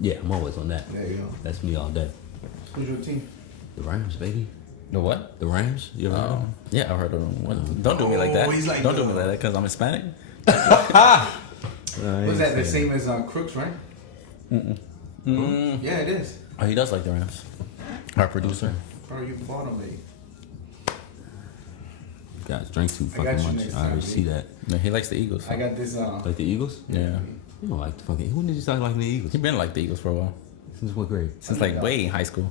Yeah, I'm always on that. There you go. That's me all day. Who's your team? The Rams, baby. The what? The Rams? You ever heard of them? Yeah, I heard of them. Don't do me like that. He's like Don't do me like that because I'm Hispanic. Was that the same as Crooks, right? Yeah, it is. Oh, he does like the Rams. Our producer. Bro, you bought him, baby. You guys drink too I got fucking you much. next I already time, see dude. that. Yeah, he likes the Eagles. I got this. Like the Eagles? Yeah. You don't like the fucking. When did you start liking the Eagles? He been like the Eagles for a while. Since what grade? Since like way in high school.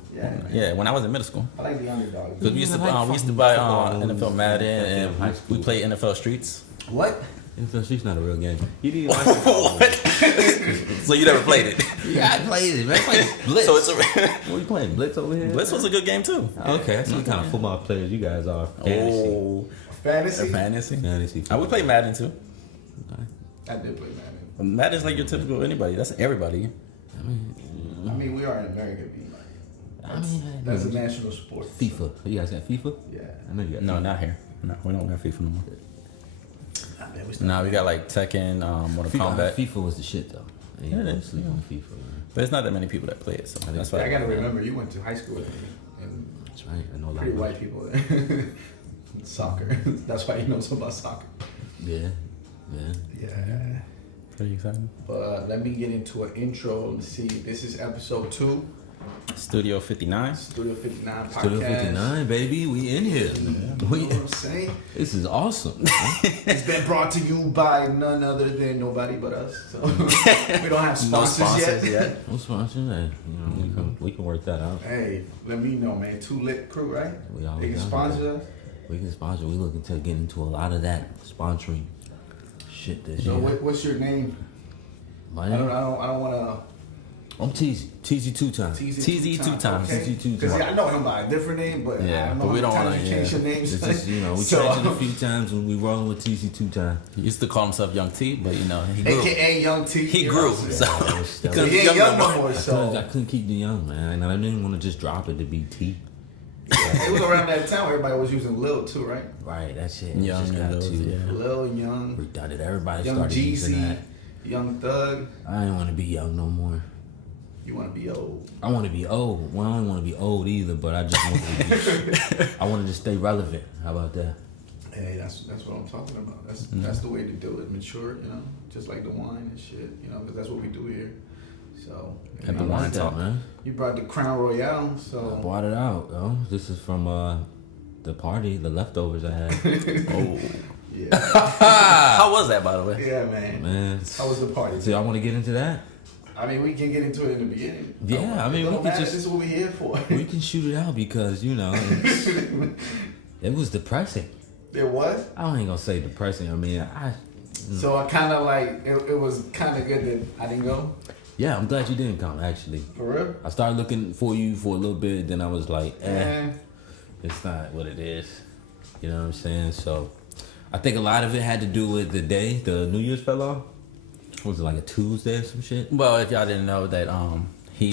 Yeah. When I was in middle school. I like the underdog. Because we used to buy NFL Madden and we play NFL Streets. What? NFL Street's not a real game. You didn't like it. What? So you never played it? Yeah, I played it, man. It's like Blitz. So it's a What are you playing? Blitz over here? Blitz was a good game too. Okay, that's what kind of football players you guys are. Fantasy. Oh, Fantasy? fantasy. Fantasy. I would play Madden too. I did play Madden. Madden's like your typical anybody. That's everybody. I mean, we are in America, B. That's a national sport. FIFA. You guys got FIFA? Yeah. I know you got No, FIFA. not here. No, we don't got FIFA no more. I mean, we still Nah, we got like Tekken, Mortal Kombat. FIFA was the shit though. Yeah, it is. Sleep on FIFA, man. But it's not that many people that play it, so that's why. I gotta remember, you went to high school with me, and That's right. I know a lot pretty of white people there. Soccer. That's why you know something about soccer. Yeah. Yeah. Yeah. Pretty excited. But let me get into an intro. Let's see. This is episode 2, Studio 59. Studio 59 podcast. Studio 59, baby. We in here. You know what I'm saying? This is awesome. It's been brought to you by none other than nobody but us. So we don't have sponsors, yet. No sponsors. Hey, you know, we can work that out. Hey, let me know, man. Two Lit Crew, right? We always They can down sponsor here. us. We can sponsor. We looking to get into a lot of that sponsoring shit this So year. what's your name? My I name? don't want to. I'm Teezy. Teezy 2 times. TZ two times. Okay. TZ two Because times. I know him by a different name, but Yeah, I don't know but we how don't many wanna- times you change your name. It's just, you know, we So, changed it a few times and we rolling with TZ 2 times. He used to call himself Young T, but you know, he grew. AKA Young T. He you know grew, what I'm so saying? That was- he that couldn't He be ain't young no young no more. more, so I couldn't keep the young, man. And I didn't want to just drop it to be T. it was around that time where everybody was using Lil too, right? Right, that shit. Young just and got those, too yeah. Lil, Young, redundant. Everybody Young started using Jeezy, that. Young Thug. I didn't want to be young no more. You want to be old? I want to be old. Well, I don't want to be old either, but I just want to be. I want to just stay relevant. How about that? Hey, that's what I'm talking about. That's the way to do it. Mature, you know, just like the wine and shit, you know, because that's what we do here. So And the you know, wine Like that, talk. man. you brought the Crown Royale, I so brought it out, yo. This is from the party, the leftovers I had. Oh. yeah, How was that, by the way? yeah, man. Man, How was the party? so y'all want to get into that? I mean, we can get into it in the beginning. Yeah, I mean, It we don't could matter. just This is what we're here for. we can shoot it out because you know it was depressing. There was. I ain't gonna say depressing. I mean, So I kind of like it was kind of good that I didn't go. yeah, I'm glad you didn't come. Actually, For real. I started looking for you for a little bit, then I was like, And it's not what it is. You know what I'm saying? So I think a lot of it had to do with the day the New Year's fell off. Was it like a Tuesday or some shit? Well, if y'all didn't know that, he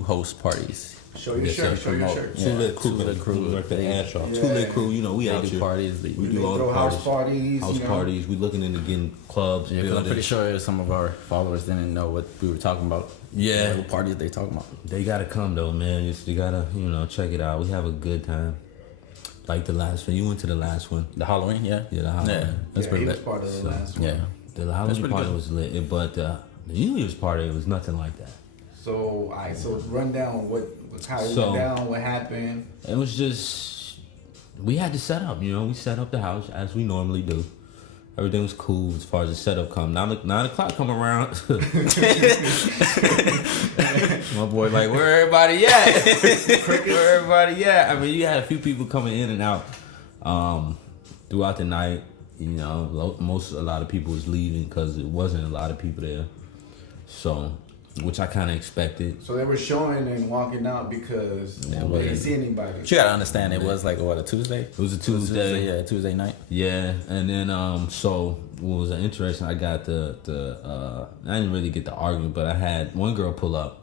hosts parties. show your Yes, shirt. sir. Show your Promote. shirt. Yeah. Two lit crew, Two Lit Crew. work the They- ass off. yeah. Two lit crew, you know, we They out do here. parties. We They do all throw the house parties. parties. House you know. parties. We looking into getting clubs. Yeah, 'cause I'm pretty buildings. sure some of our followers didn't know what we were talking about. Yeah. What parties they talking about. They gotta come though, man. You gotta, you know, check it out. We have a good time. Like the last one. You went to the last one. The Halloween, yeah. Yeah, the Halloween. Yeah, that's Yeah, pretty he was lit. part of the So, last one. Yeah. The Halloween pretty party good. was lit, but the New Year's party was nothing like that. So, all right. So run down how it So- went down, what happened. It was just we had to set up. You know, we set up the house as we normally do. Everything was cool as far as the setup come. 9 o'clock come around. My boy like, where everybody at? Where everybody at? I mean, you had a few people coming in and out throughout the night. You know, a lot of people was leaving because it wasn't a lot of people there. So, which I kind of expected. So they were showing and walking out because they didn't see anybody. But you gotta understand, it was like, what, a Tuesday? It was a Tuesday. Yeah, Tuesday night. Yeah, and then so what was interesting? I got I didn't really get the argument, but I had one girl pull up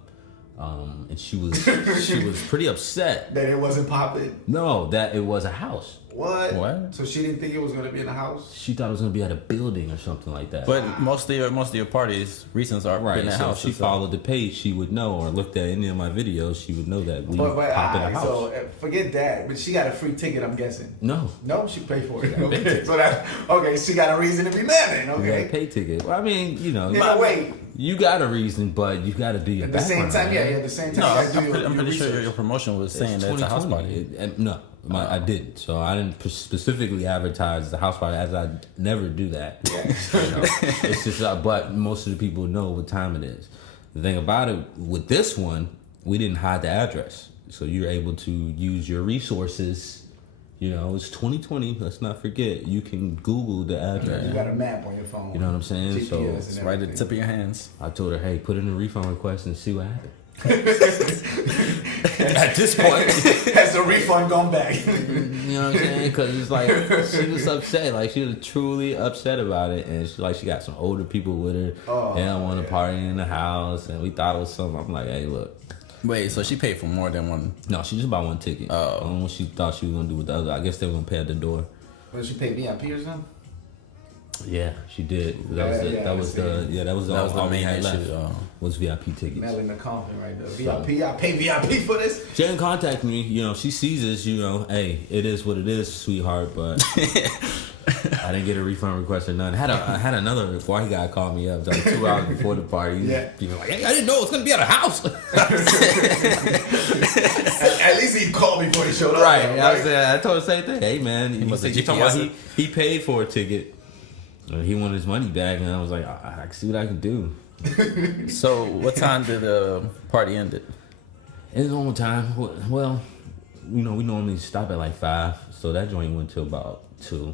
And she was pretty upset. That it wasn't popping. No, that it was a house. What? So she didn't think it was gonna be in the house. She thought it was gonna be at a building or something like that. But most of your parties reasons are right. in the So house. if she followed the page, she would know, or looked at any of my videos, she would know that we pop in a house. So forget that. But she got a free ticket, I'm guessing. No, she paid for it. Okay, so that she got a reason to be mad then. Okay, pay ticket. Well, I mean, wait. You got a reason, but you got to do your at the same time. Yeah, at the same time. No, I'm pretty sure your promotion was saying that it's a house party. No. I didn't, so I didn't specifically advertise the house party, as I never do that. It's just, but most of the people know what time it is. The thing about it with this one, we didn't hide the address, so you're able to use your resources. It's 2020. Let's not forget. You can Google the address. You got a map on your phone. You know what I'm saying? GPS so it's right at the tip of your hands. I told her, hey, put in a refund request and see what happens. At this point, has the refund gone back? You know what I'm saying? Because it's like she was upset, like she was truly upset about it, and she got some older people with her. They don't want to party in the house, and we thought it was something. I'm like, hey, look. Wait, so she paid for more than one? No, she just bought one ticket. I don't know what she thought she was gonna do with the other. I guess they were gonna pay at the door. Did she pay VIP or something? Yeah, she did. That was the main issue. Was VIP tickets. Mel in the coffin right there. VIP, I pay VIP for this. She didn't contact me. She sees this. Hey, it is what it is, sweetheart. But I didn't get a refund request or none. I had another FiFTY guy call me up like 2 hours before the party. Yeah. People like, hey, I didn't know it was gonna be at a house. At least he called before he showed up. Right. Right? I told the same thing. Hey man, he paid for a ticket. He wanted his money back, and I was like, I can see what I can do. So, what time did the party end? It was normal time. Well, we normally stop at like 5, so that joint went till about 2.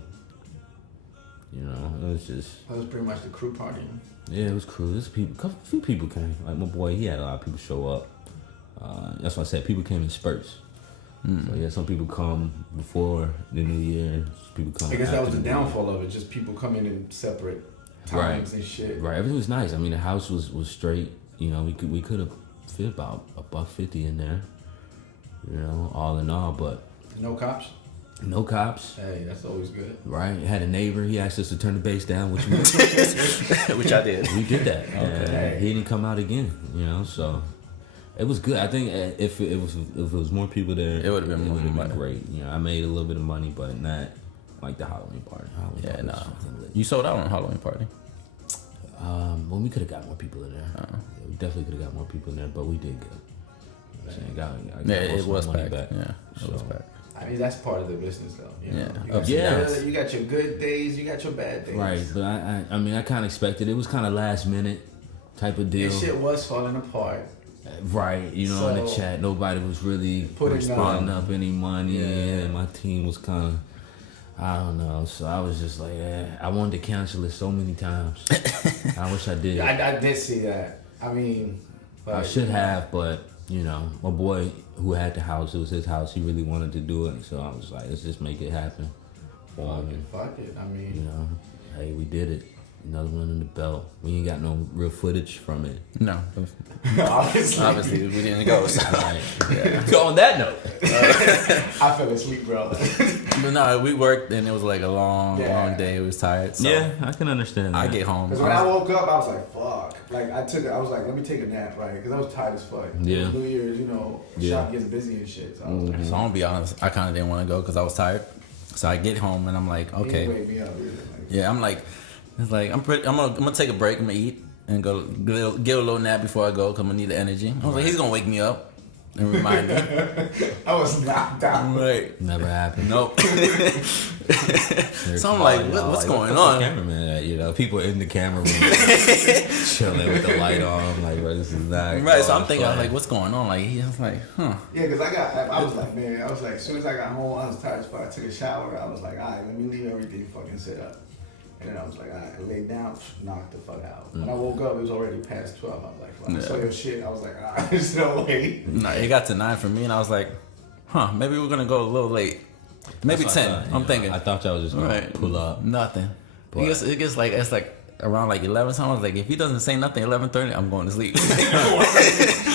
It was just. That was pretty much the crew party. Yeah, it was crew. A few people came. Like my boy, he had a lot of people show up. That's why I said people came in spurts. So yeah, some people come before the new year. People come. I guess that was the downfall of it. Just people coming in separate times and shit. Right. Everything was nice. I mean, the house was straight. We could have fit about $150 in there. All in all, but no cops. No cops. Hey, that's always good. Right. Had a neighbor. He asked us to turn the bass down, which I did. We did that. Okay. He didn't come out again. So. It was good. I think if it was more people there, it would have been great. I made a little bit of money, but not like the Halloween party. You sold out on the Halloween party. Well, we could have got more people in there. We definitely could have got more people in there, but we did good. It was packed. Back. Yeah, it was packed. I mean, that's part of the business, though. You got your good days, you got your bad days. Right, but I kind of expected it was kind of last minute type of deal. This shit was falling apart. Right, in the chat, nobody was really responding up any money, and my team was kind of, I don't know. So I was just like, I wanted to cancel it so many times. I wish I did. I did see that. I mean, I should have, but my boy who had the house, it was his house. He really wanted to do it, so I was like, let's just make it happen. Fuck it. I mean, hey, we did it. Another one in the belt. We ain't got no real footage from it. No. Obviously, we didn't go. So. Right. Yeah. So on that note, I fell asleep, bro. But no, we worked and it was like a long day. We was tired. So yeah, I can understand that. I get home. Because when I woke up, I was like, fuck. Like, I was like, let me take a nap, right? Because I was tired as fuck. Yeah. New Year's, shop gets busy and shit. So I was like, so I'm going to be honest, I kind of didn't want to go because I was tired. So I get home and I'm like, okay. He didn't wake me up either. Yeah, I'm like, it's like I'm gonna take a break. I'm gonna eat and go get a little nap before I go because I'm gonna need the energy. I was like, he's gonna wake me up and remind me. I was knocked out. Right. Never happened. Nope. So I'm like, what's going on? Cameraman, people in the camera room chilling with the light on. Like, bro, this is not right. So I'm thinking, I'm like, what's going on? Like, I was like, huh? Yeah, because I was like, as soon as I got home, I was tired as fuck. I took a shower. I was like, all right, let me leave everything fucking set up. And then I was like, all right, I laid down, knocked the fuck out. When I woke up, it was already past 12. I was like, fuck, I saw your shit. I was like, all right, there's no way. No, it got to 9 for me, and I was like, maybe we're going to go a little late. Maybe 10. I'm thinking. I thought y'all was just going to pull up. Nothing. It gets like, it's like around like 11 something. I was like, if he doesn't say nothing 11:30, I'm going to sleep.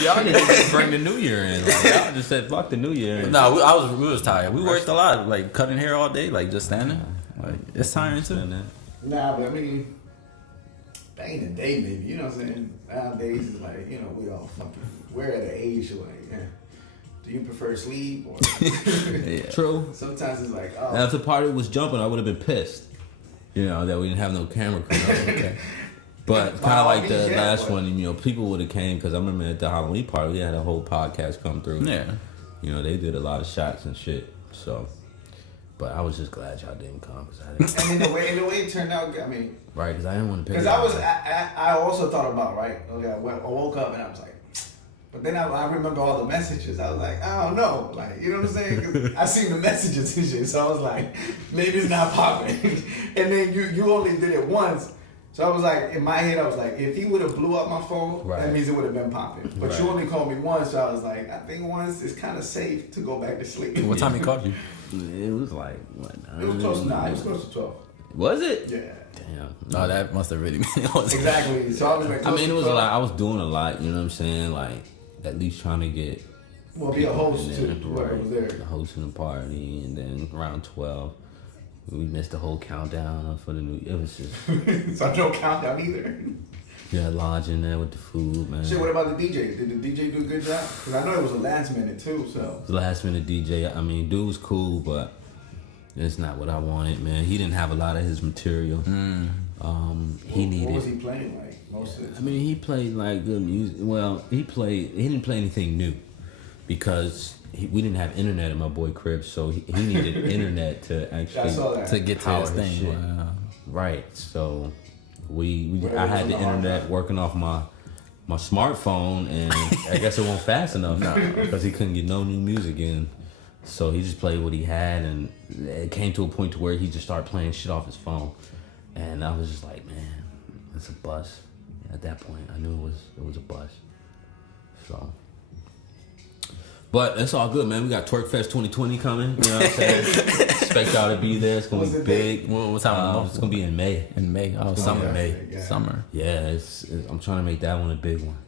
Y'all need to bring the new year in. Like, y'all just said fuck the new year. No, we was tired. We worked a lot, like cutting hair all day, like just standing. Like it's tiring too. Nah, but I mean, back in the day, maybe, you know what I'm saying? Nowadays, it's like, you know, we all fucking, we're at an age like, yeah. Do you prefer sleep or? Yeah. True. Sometimes it's like, oh. Now, if the party was jumping, I would have been pissed. You know, that we didn't have no camera crew. Okay. But kind of like the last one, you know, people would have came, because I remember at the Halloween party, we had a whole podcast come through. Yeah. You know, they did a lot of shots and shit. So, but I was just glad y'all didn't come, because I didn't. And in the way it turned out, I mean. Right, because I didn't want to pick. Because I also thought about, right, okay, I woke up and I was like, but then I remember all the messages. I was like, I don't know. Like, you know what I'm saying? 'Cause I seen the messages and shit. So I was like, maybe it's not popping. And then you only did it once. So I was like, in my head, I was like, if he would have blew up my phone, that means it would have been popping. But you only called me once. So I was like, I think once is kind of safe to go back to sleep. What time he called you? It was like, what? It was close to 9. It was close to 12. Was it? Yeah. Damn. No, that must have really been it. Exactly. So I was like, I mean, it was a lot. I was doing a lot, you know what I'm saying? Like, at least trying to get. Well, be a host to whoever was there. Hosting the party, and then around 12, we missed the whole countdown for the new. It was just. So no countdown either. Yeah, lodging there with the food, man. Shit, what about the DJ? Did the DJ do a good job? Because I know it was a last minute too, so. The last minute DJ, I mean, dude was cool, but it's not what I wanted, man. He didn't have a lot of his material. He needed. What was he playing like? Most of it. I mean, he played like good music. Well, he didn't play anything new because we didn't have internet in my boy crib, so he needed internet to actually to get to his thing. Wow. Right. So I had the internet working off my smartphone, and I guess it wasn't fast enough because he couldn't get no new music in. So he just played what he had, and it came to a point to where he just started playing shit off his phone, and I was just like, man, it's a bust. At that point, I knew it was a bust. So, but it's all good, man. We got Twerk Fest 2020 coming. You know what I'm saying? Expect y'all to be there. It's gonna be big. What time? It's gonna be in May. In May. Oh, summer. May. Yeah. Summer. Yeah, I'm trying to make that one a big one.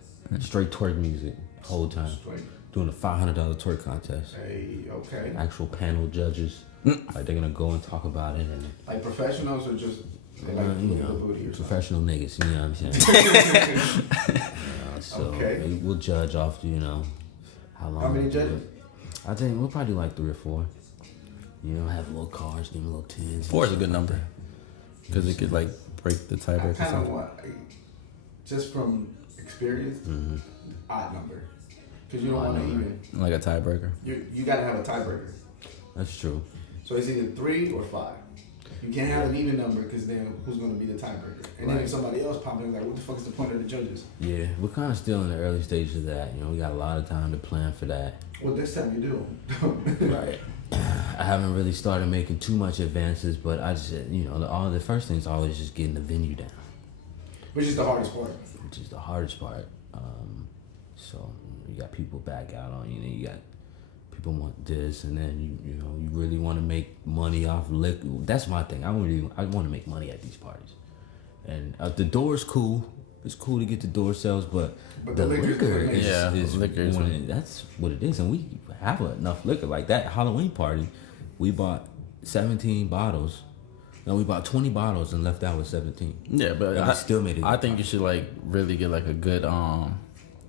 Straight twerk music the whole time. Doing a $500 twerk contest. Hey, okay. Actual panel judges. Like they're gonna go and talk about it, and like professionals or just they like you know, booty or professional niggas. You know what I'm saying? So okay. We'll judge off, you know, how long. How many judges? I think we'll probably do like 3 or 4. You know, have little cards, give them little 10s. 4 is a good number because it could like break the I tiebreaker. or kind of something. want, just from experience, odd number. Because you don't want to even. Like a tiebreaker. You got to have a tiebreaker. That's true. So it's either 3 or 5. You can't have an even number because then who's going to be the tiebreaker? And then if somebody else pops in, like, what the fuck is the point of the judges? Yeah, we're kind of still in the early stages of that. You know, we got a lot of time to plan for that. Well, this time you do. Right. I haven't really started making too much advances, but I just, you know, all the first thing's always just getting the venue down. Which is the hardest part. Which is the hardest part. So you got people back out on you, and you got people want this, and then you know you really want to make money off liquor. That's my thing. I want to make money at these parties, and the door's cool. It's cool to get the door sales, but the liquor is liquor that's what it is, and we have enough liquor. Like that Halloween party, we bought 17 bottles. No, we bought 20 bottles and left out with 17. Yeah, but I still made it. I think you should like really get like a good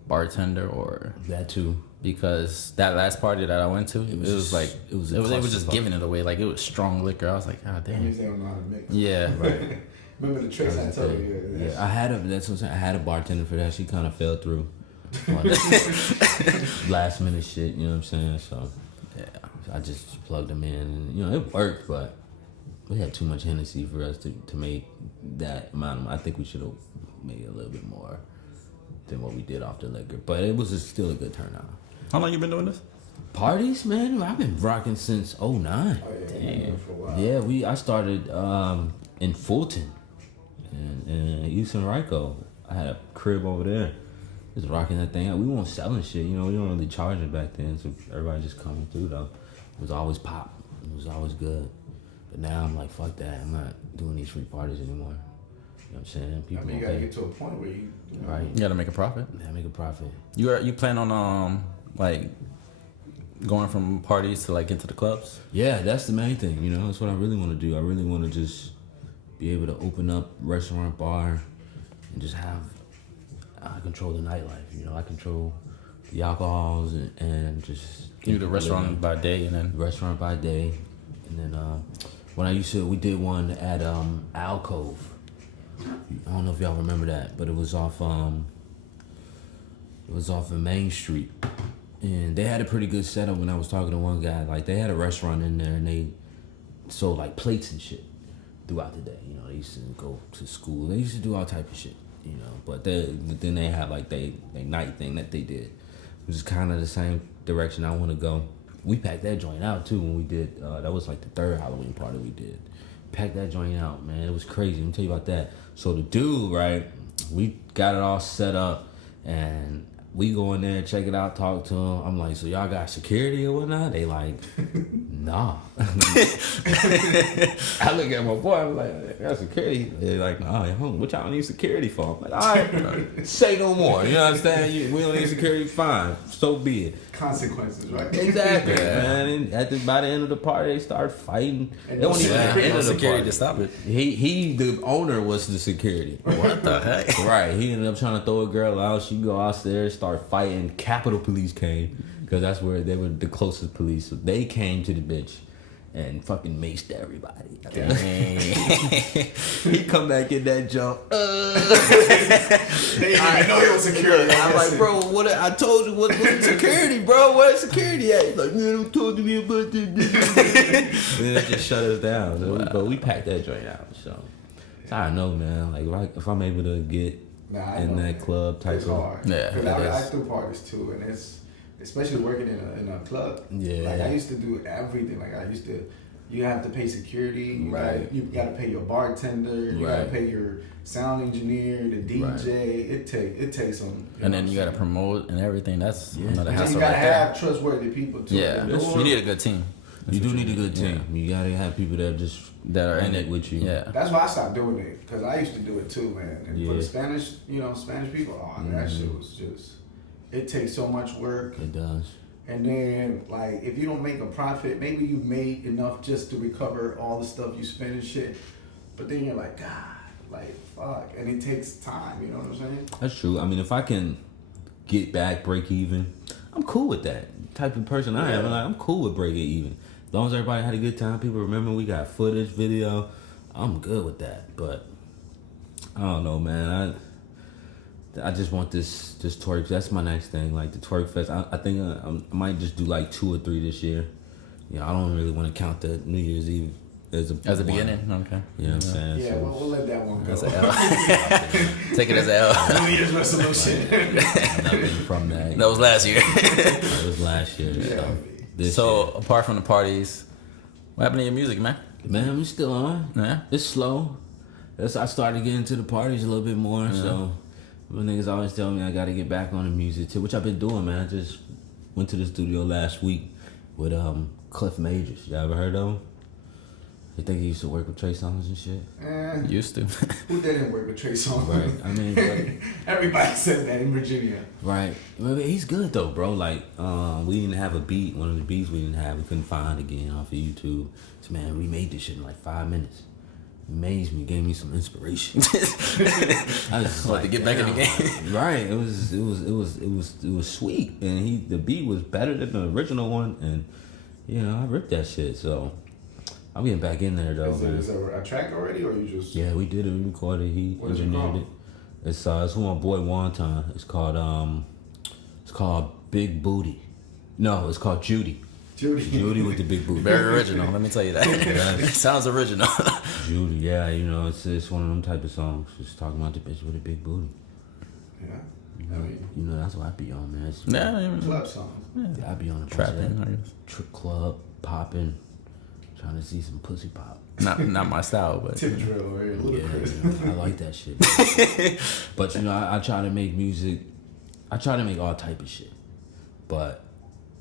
bartender or that too. Because that last party that I went to, it was just giving it away. Like it was strong liquor. I was like, God damn. That means they don't know how to mix. Yeah. Right. Remember the tricks I told you? Yeah, that's what I'm saying. I had a bartender for that. She kind of fell through. Last minute shit, you know what I'm saying? So yeah, I just plugged them in, and you know it worked, but we had too much Hennessy for us to make that amount. I think we should have made a little bit more than what we did off the liquor, but it was still a good turnout. How long you been doing this? Parties, man. I've been rocking since '09. Oh, yeah, damn. For a while. Yeah, I started in Fulton, and East Enrico. I had a crib over there. Just rocking that thing out. We weren't selling shit, you know. We don't really charge it back then, so everybody just coming through though. It was always pop. It was always good. But now I'm like, fuck that. I'm not doing these free parties anymore. what I'm saying? I People mean, you gonna gotta pay. get to a point where you know, Right. You gotta make a profit. Yeah, make a profit. You plan on like going from parties to like into the clubs? Yeah, that's the main thing. You know, that's what I really want to do. I really want to just be able to open up restaurant, bar, and just have. I control the nightlife. You know, I control the alcohols and just. You do the restaurant by day and then Restaurant by day, and then when we did one at Alcove. I don't know if y'all remember that, but it was off of Main Street, and they had a pretty good setup. When I was talking to one guy, like they had a restaurant in there, and they sold like plates and shit throughout the day. You know, they used to go to school. They used to do all type of shit. You know, but then they have like they night thing that they did, which is kind of the same direction I want to go. We packed that joint out too when we did. That was like the third Halloween party we did. Packed that joint out, man. It was crazy. Let me tell you about that. So the dude, right? We got it all set up, and we go in there, check it out, talk to him. I'm like, so y'all got security or whatnot? They like, nah. I look at my boy, I'm like, I got security. They're like, nah, what y'all need security for? I'm like, all right, say no more. You know what I'm saying? We don't need security, fine. So be it. consequences, right? Exactly, Yeah. man. And by the end of the party, they start fighting. And They won't even yeah, the end no of the security party. to stop it. The owner was the security. What the heck? Right, he ended up trying to throw a girl out. She go outstairs, start fighting. Capitol Police came because that's where they were the closest police. So they came to the bitch and fucking maced everybody. He come back in that jump. They didn't even know it was security. I'm like, bro, what? I told you what's security, bro. Where's security at? He's like, man, don't talk to me about this. And then they just shut us down. So but we packed that joint out. So I don't know, man. Like if I'm able to get Nah, in that club type it's of hard. Yeah, 'Cause it I is. threw parties too, and it's especially working in a club. Yeah. Like I used to do everything. Like I used to. You have to pay security. Right. You gotta pay your bartender. You gotta Right. pay your sound engineer, the DJ. Right. It takes some. And then you gotta promote and everything. That's Yeah. another And then hassle you gotta right there. have trustworthy people too. Yeah, If you need a good team. You do need a good team. You gotta have people that just That are in it with you. Yeah. That's why I stopped doing it, because I used to do it too, man. And for Yeah. the Spanish people, oh man, that shit was just. It takes so much work. It does. And then, like, if you don't make a profit, maybe you made enough just to recover all the stuff you spent and shit. But then you're like, God, like, fuck. And it takes time, you know what I'm saying? That's true. I mean, if I can get back, break even, I'm cool with that. Type of person I am. Yeah. I'm cool with breaking even. As long as everybody had a good time, people remember we got footage, video, I'm good with that. But I don't know, man. I just want this twerk. That's my next thing, like the twerk fest. I think I might just do like 2 or 3 this year. You know, I don't really want to count the New Year's Eve as a As a beginning, okay. You know what I'm saying? Yeah, So, we'll let that one go. That's an L. Take it as an L. New Year's resolution. nothing from that. That was last year. That was last year. So, this So year. apart from the parties, what happened to your music, man? Man, we still on. Yeah. It's slow. I started getting to the parties a little bit more. So, my niggas always tell me I got to get back on the music too, which I've been doing, man. I just went to the studio last week with Cliff Majors. Y'all ever heard of him? You think he used to work with Trey Songz and shit? Used to. Who didn't work with Trey Songz? Right. I mean, but, Everybody said that in Virginia. right. But he's good though, bro. Like, we didn't have a beat. One of the beats we didn't have, we couldn't find again off of YouTube. So man, we made this shit in like 5 minutes. Amazed me, gave me some inspiration. I was just Like to get back in the damn. game. Right. It was sweet, and the beat was better than the original one, and you know I ripped that shit. So I'm getting back in there though, man. Is it a track already, or you just? Yeah, we did it. We recorded. He What's it engineered called? it. It's with my boy Wonton. It's called Big Booty. No, it's called Judy. Judy with the big booty. Very original, let me tell you that. Sounds original. Judy, yeah, you know, it's one of them type of songs. Just talking about the bitch with a big booty. Yeah. I mean, You know, that's what I be on, man. It's, Yeah, even club songs. I be on a trapping, I guess. Trick club, popping, trying to see some pussy pop. Not my style, but Tip drill, right? Yeah, Ludicrous. you know, I like that shit. But you know, I try to make music. I try to make all type of shit, but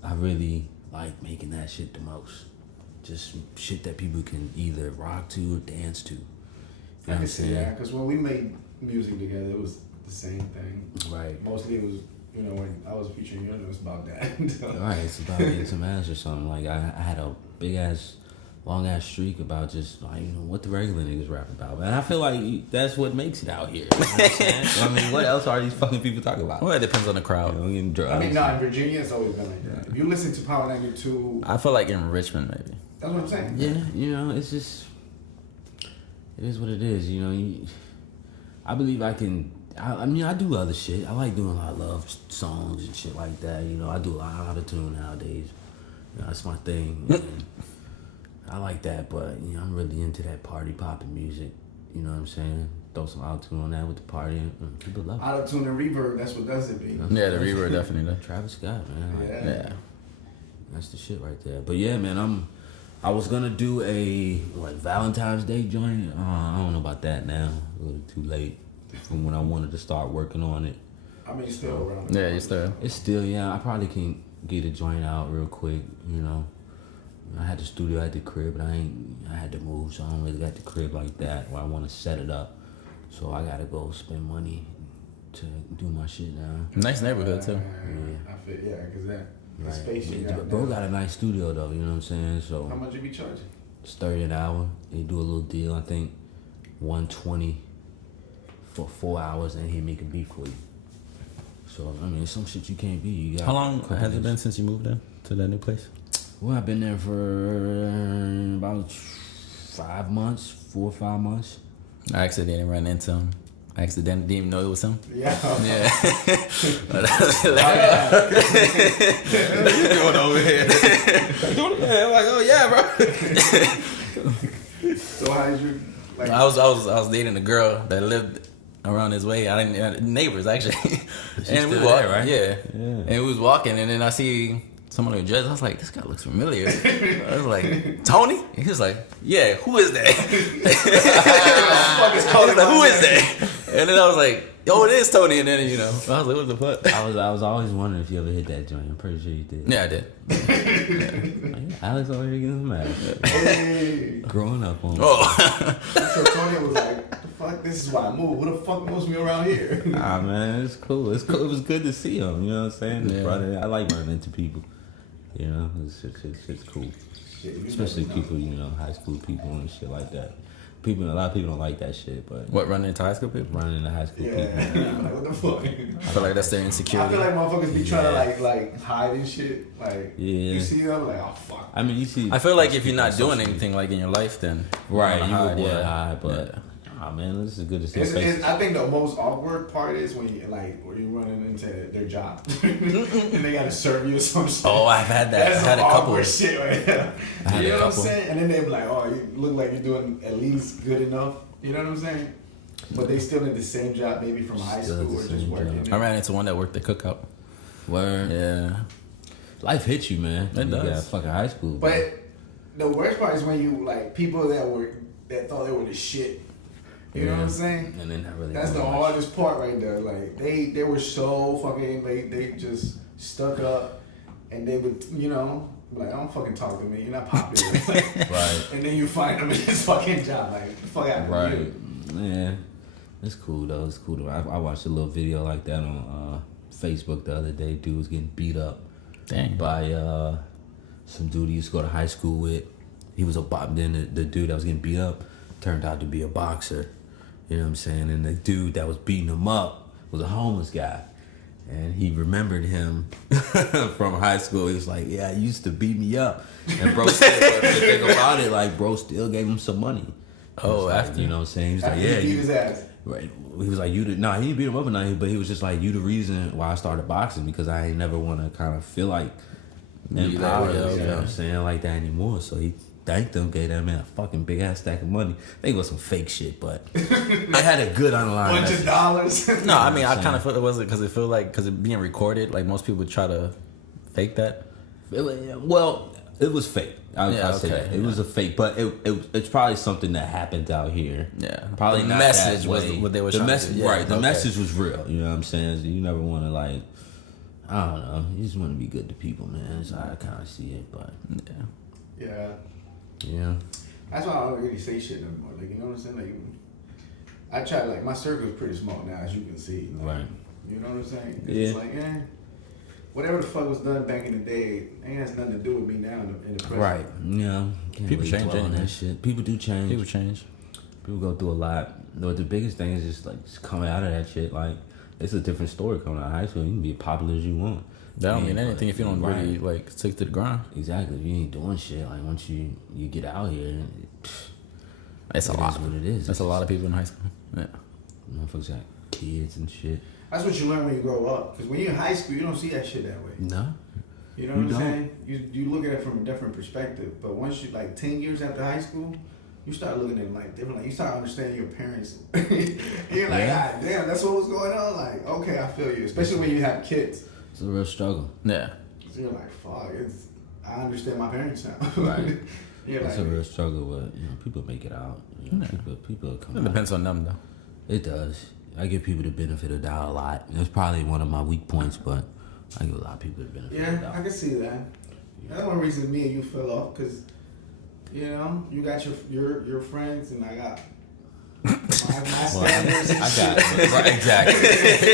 I really like making that shit the most. Just shit that people can either rock to or dance to. I can see that because when we made music together, it was the same thing. Right. Mostly it was, you know, when I was featuring you, it was about that. Right, it's about getting some ass or something. Like I had a big ass, long ass streak about just like, you know, what the regular niggas rap about. And I feel like that's what makes it out here. You know what I'm saying? I mean, what else are these fucking people talking about? Well, it depends on the crowd. You know, getting drugs. I mean, no, in Virginia, it's always been like that. If you listen to Power 92, I feel like in Richmond, maybe. that's what I'm saying. Yeah, you know, it's just, it is what it is. You know, I believe I can. I mean, I do other shit. I like doing a lot of love songs and shit like that. You know, I do a lot of auto-tune nowadays. You know, that's my thing. And I like that, but you know, I'm really into that party popping music. You know what I'm saying? Throw some auto-tune on that with the party, and people love it. Auto-tune and reverb, that's what does it, be. Yeah, the reverb definitely. Travis Scott, man. Like, Yeah. that's the shit right there. But yeah, man, I was gonna do a Valentine's Day joint. I don't know about that now. A little too late from when I wanted to start working on it. I mean, still around. Yeah, you still. It's still, yeah. I probably can get a joint out real quick. You know, I had the studio at the crib, but I had to move, so I don't really got the crib like that where I want to set it up. So I gotta go spend money to do my shit now. Nice neighborhood too. Yeah. I feel, yeah, because that the Right. space you Yeah, got. bro there. got a nice studio though. You know what I'm saying? So How much you be charging? it's $30 an hour. They do a little deal. I think $120 for 4 hours, and he make a beat for you. So I mean, it's some shit you can't be. You got How long a couple has it days. been since you moved in to that new place? Well, I've been there for about 5 months, 4 or 5 months. I actually didn't run into him. I accidentally didn't even know it was him. Yeah. Yeah. Going over here. I'm like, oh yeah, bro. So how did you like? I was dating a girl that lived around his way. I didn't neighbors actually, and we still walked. there, right? Yeah. Yeah. And we was walking, and then I see someone in dress. I was like, this guy looks familiar. I was like, Tony. And he was like, yeah. Who is that? Fuck is I was calling like, my who is name? that? And then I was like, yo, it is Tony. And then I was like, what the fuck? I was always wondering if you ever hit that joint. I'm pretty sure you did. Yeah, I did. Like, Alex over here getting mad. Hey. Growing up on. Oh. So Tony was like, the fuck, this is why I moved. Who the fuck moves me around here? Nah, man, it's cool. It's cool. It was good to see him. You know what I'm saying? Yeah. Brother, I like running into people. You know, it's cool. Shit, you Especially never know. people, you know, high school people and shit like that. A lot of people don't like that shit, but What, running into high school people? running into high school Yeah. people. Like, what the fuck? I feel like that's their I insecurity. feel like motherfuckers be trying to like hide and shit. Like Yeah. you see them like, oh fuck. I mean, you see. I feel like if you're not people on doing social anything like in your life, then right, wanna you would hide, want to yeah. hide, but Yeah. oh man, this is good to see It's, faces. I think the most awkward part is when you when you're running into their job and they gotta serve you some shit. Oh, I've had that. That's I had a some couple. awkward shit right there. I had You a know what I'm couple. saying? And then they be like, oh, you look like you're doing at least good enough. You know what I'm saying? But they still in the same job, maybe from high Still at school the or just same working. job. I ran into one that worked at Cookout. Word. Yeah. Life hits you, man. It You does. got fucking high school. But bro. the worst part is when you like people that thought they were the shit. You know what I'm saying? And then not really. That's the doing much. hardest part right there. Like they were so fucking they just stuck up, and they would like, don't fucking talk to me. You're not popular. Right. And then you find them in this fucking job. Like the fuck out of Right. you. Yeah. It's cool though. It's cool though. I watched a little video like that on Facebook the other day. Dude was getting beat up Dang. by some dude he used to go to high school with. He was a then the dude that was getting beat up turned out to be a boxer. You know what I'm saying? And the dude that was beating him up was a homeless guy. And he remembered him from high school. He was like, yeah, you used to beat me up. And bro still, the thing about it, like, bro still gave him some money. He Oh, was like, after. you know what I'm saying? He was After like, yeah. he beat you- his ass. Right. He was like, he didn't beat him up or nothing, but he was just like, you the reason why I started boxing, because I ain't never want to kind of feel like empowered, yeah, you know yeah. what I'm saying, like that anymore. So he thanked him, gave that man a fucking big ass stack of money. I think it was some fake shit, but I had a good underlying Bunch of message. dollars. No, I mean, I kind of feel it wasn't because it feel like because it being recorded, like most people try to fake that. Well, it was fake. I'll say okay, that. It was a fake, but it's probably something that happens out here. Yeah. Probably The not message that was way. what they were the trying to message, do. Yeah, right? The okay. message was real. You know what I'm saying? So you never want to like, I don't know. You just want to be good to people, man. That's how I kind of see it. But Yeah. Yeah. yeah, That's why I don't really say shit no more. Like, you know what I'm saying? Like, I try, like, my circle is pretty small now, as you can see. Like, Right. You know what I'm saying? Yeah. It's like, whatever the fuck was done back in the day, ain't has nothing to do with me now in the present. Right. Yeah. Can't People really change dwell on anyway. that shit. People do change. People change. People go through a lot. But the biggest thing is just like just coming out of that shit. Like it's a different story coming out of high school. You can be as popular as you want. That don't mean anything if you don't Right. really like stick to the grind. Exactly. If you ain't doing shit, like once you get out here, It's a it lot. is what it is. That's a lot of people in high school. Yeah. Motherfuckers got kids and shit. That's what you learn when you grow up. Because when you're in high school, you don't see that shit that way. No. You know You what I'm don't. saying? You look at it from a different perspective. But once you, like, 10 years after high school, you start looking at it like different. Like, you start understanding your parents. You're like, Yeah. God damn, that's what was going on. Like, okay, I feel you. Especially when you have kids. It's a real struggle. Yeah. So you're like, fuck, I understand my parents now. Right. You're It's like, a real struggle, but people make it out. People come It out. depends on them though. It does. I give people the benefit of the doubt a lot. It's probably one of my weak points, but I give a lot of people the benefit of the yeah, I doubt. can see that. That's one reason me and you fell off, because, you know, you got your friends and I got my standards. I got it. Right, exactly.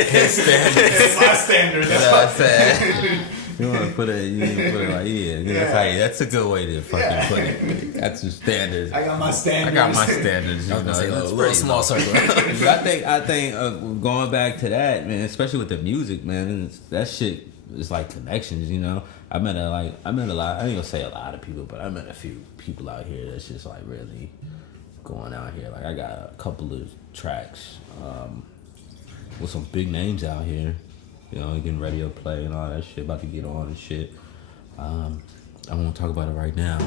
His standards. my standards. You know what I'm saying? You want to put it like, yeah. That's a good way to fucking put it. That's your standards. I got my I standards. got my standards. You I was know, gonna say a that's little pretty small low. circle. I think going back to that, man, especially with the music, man, that shit is like connections. You know, I met a lot. I ain't gonna say a lot of people, but I met a few people out here that's just like really going out here. Like I got a couple of tracks with some big names out here. You know, getting radio play and all that shit, about to get on and shit. I won't talk about it right now.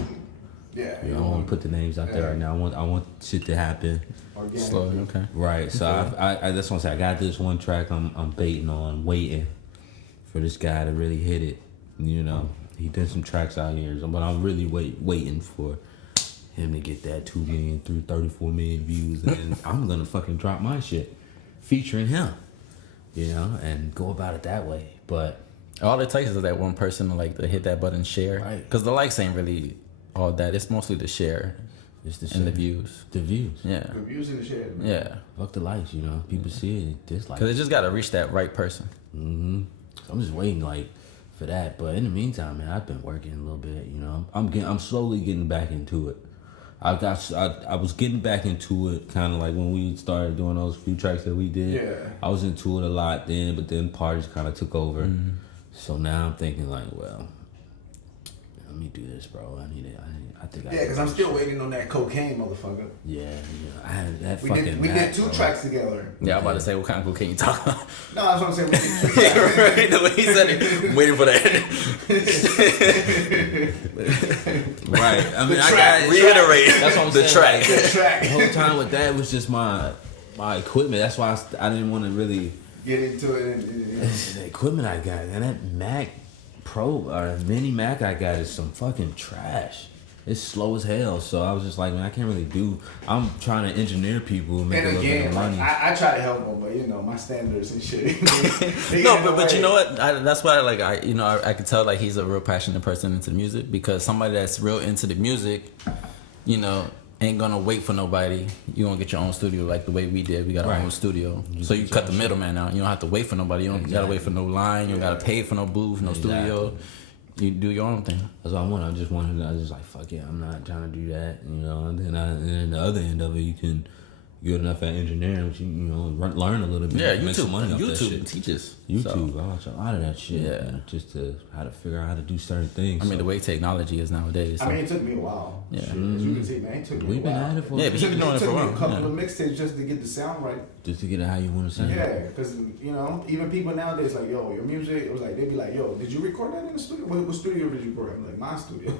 Yeah. You know, I don't want to put the names out there right now. I want shit to happen. Slowly, okay. Right. So I that's what I'm saying. I got this one track I'm baiting on, waiting for this guy to really hit it. You know, he did some tracks out here, but I'm really waiting for him to get that 2 million, 34 million views, and then I'm gonna fucking drop my shit featuring him. You know, and go about it that way. But All it takes is that one person to like to hit that button, share. Right. Because the likes ain't really all that. It's mostly the share it's the and the shit. views. The views. Yeah. The views in the shit. Man. Yeah. Fuck the likes, you know. People see it, dislike. Because it just got to reach that right person. So I'm just waiting like for that. But in the meantime, man, I've been working a little bit. You know, I'm slowly getting back into it. I was getting back into it kind of like when we started doing those few tracks that we did. Yeah. I was into it a lot then, but then parties kind of took over. So now I'm thinking like, well, let me do this, bro. I need it. I think. Yeah, because I'm still waiting on that cocaine, motherfucker. Yeah. I had that We fucking. did Mac, 2 bro. tracks together. Yeah, I'm about to say, what kind of cocaine you talking about? No, that's what I'm saying. We did 2 tracks. Right, the way he said it, I'm waiting for that. Right. I mean, I track, got Reiterate. That's what I'm the saying. track. Like, The track. the whole time with that was just my equipment. That's why I didn't want to really. Get into it. The equipment I got, and that Mac Pro or Mini Mac I got is some fucking trash. It's slow as hell. So I was just like, man, I can't really do. I'm trying to engineer people and make a And little bit again, of money. I try to help them, but you know my standards and shit. No, but you know what? That's why I could tell like he's a real passionate person into music, because somebody that's real into the music, you know, ain't gonna wait for nobody. You gonna get your own studio like the way we did. We got our Right. own studio, You so you get cut your the middleman out. You don't have to wait for nobody. You don't gotta Exactly. wait for no line. You don't gotta pay for no booth, no studio. You do your own thing. That's what I want. I just wanted. I was just like, fuck it. I'm not trying to do that, you know. And then the other end of it, you can good enough at engineering, but you know, learn a little bit. Yeah, make some YouTube. money off that YouTube shit. teaches. YouTube, I watch a lot of that shit. Yeah. Man, just to how to figure out how to do certain things. I mean, the way technology is nowadays. So. I mean, it took me a while. Yeah. Shit, as you can see, man, it took me we've a while. been at it for Yeah, It but took you've been me- doing it for a took me while. a couple Yeah. of mixtapes just to get the sound right. just to get it how you want to sound. Yeah, because you know, even people nowadays like, yo, your music. It was like they'd be like, yo, did you record that in the studio? What studio did you record? I'm like, my studio.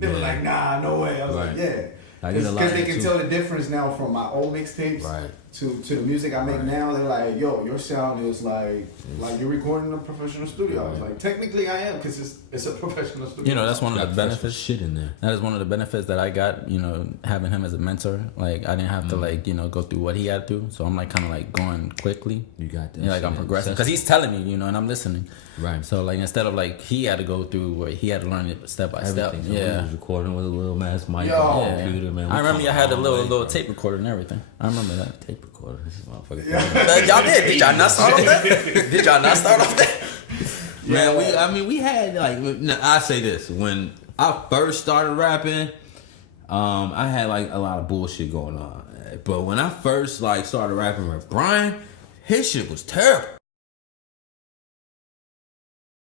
They were Yeah. like, nah, no way. I was Right. like, yeah. I get a lot Because of they that can too. tell the difference now from my old mixtapes Right. to the music I make Right. now. They're like, yo, your sound is like you're recording in a professional studio. I was Right. like, technically I am, because it's a professional studio. You know, that's one of Got the professional benefits. shit in there. That is one of the benefits that I got, you know, having him as a mentor. Like, I didn't have to, like, you know, go through what he had to. So I'm, like, kind of, like, going quickly. You got that. You know, like, I'm shit progressing. Because he's telling me, you know, and I'm listening. Right. So, like, instead of, like, he had to go through where he had to learn it step by step. everything. So we Yeah. was recording with a little ass mic Yo. on the Yeah. computer, man. I remember I had a little tape tape recorder and everything. I remember that. recorder. recorder. This is motherfucker. Y'all did. Did y'all not start off that? Did y'all not start off that? Man, we had like. I say this when I first started rapping, I had like a lot of bullshit going on. But when I first like started rapping with Brian, his shit was terrible.